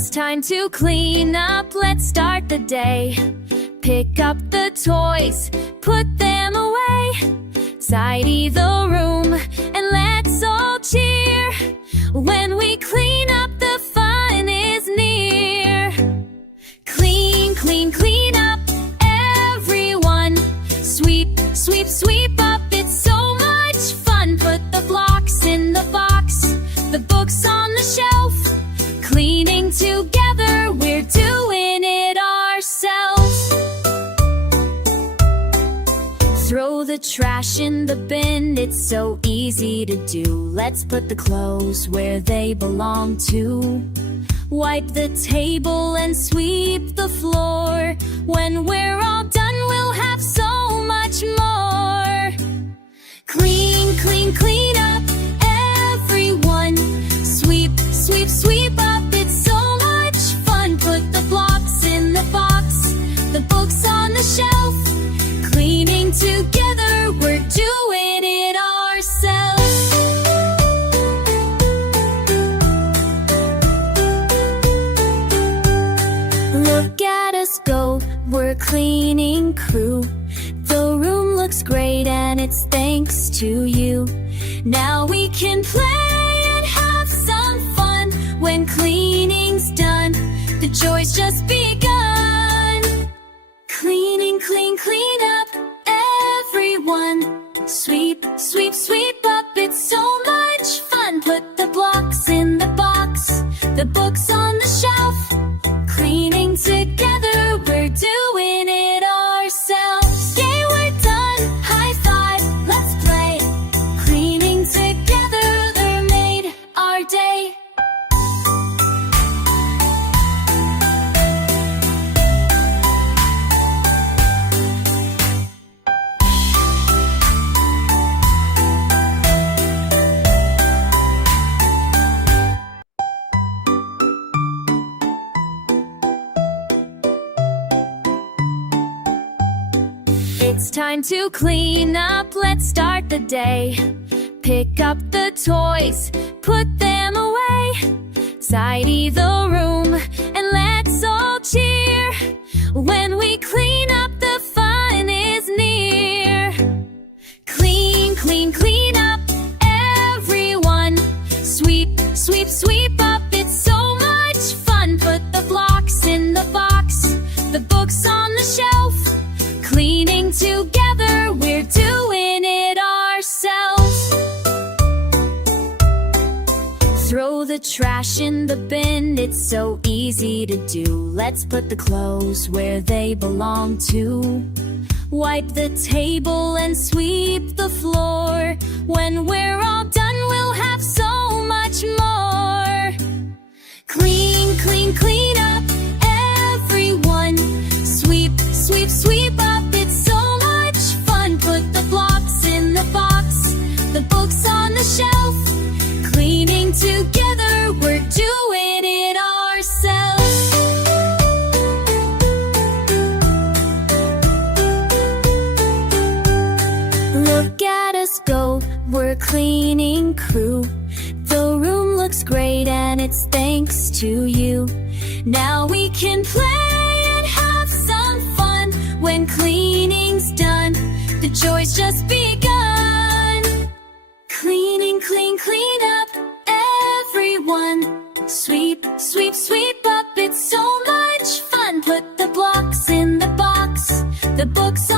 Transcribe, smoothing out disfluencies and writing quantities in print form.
It's time to clean up, let's start the day. Pick up the toys, put them away. Tidy the room, and let's all cheer. When we clean up, the fun is near. Clean, clean, clean up, everyone. Sweep, sweep, sweep up, it's so much fun. Put the blocks in the box, the books on the shelf. Cleaning together, we're doing it ourselves. Throw the trash in the bin, it's so easy to do. Let's put the clothes where they belong to. Wipe the table and sweep the floor. When we're all done, we'll have so much more. Clean, clean, clean up, everyone. Sweep, sweep, sweep up, it's so much fun. Put the blocks in the box, the books on the shelf. Cleaning together, we're doing it ourselves. Look at us go, we're cleaning crew. The room looks great and it's thanks to you. Now we can play and have some fun. When cleaning's done, the joy's just begun. Cleaning, clean, clean up, everyone. Sweep, sweep, sweep up, it's so much fun. Put the blocks in the box, the books on the shelf. Cleaning together, we're doing it ourselves. Yay, we're done, high five, let's play. Cleaning together, they made our day. It's time to clean up, let's start the day. Pick up the toys, put them away. Tidy the room, and let's all cheer. When we clean up, the fun is near. Clean, clean, clean up, everyone. Sweep, sweep, sweep up, it's so much fun. Put the blocks in the box, the books on the shelf. Cleaning together, we're doing it ourselves. Throw the trash in the bin, it's so easy to do. Let's put the clothes where they belong to. Wipe the table and sweep the floor. When we're all done, we'll have so much more. Clean, clean, clean up, everyone. Sweep, sweep, sweep up, it's so much fun. Put the blocks in the box, the books on the shelf. Cleaning together, we're doing it ourselves. Look at us go, we're cleaning crew. The room looks great and it's thanks to you. Now we can play and have some fun. When cleaning's done, the joy's just begun. Cleaning, clean, clean up, everyone. Sweep, sweep, sweep up, it's so much fun. Put the blocks in the box, the books on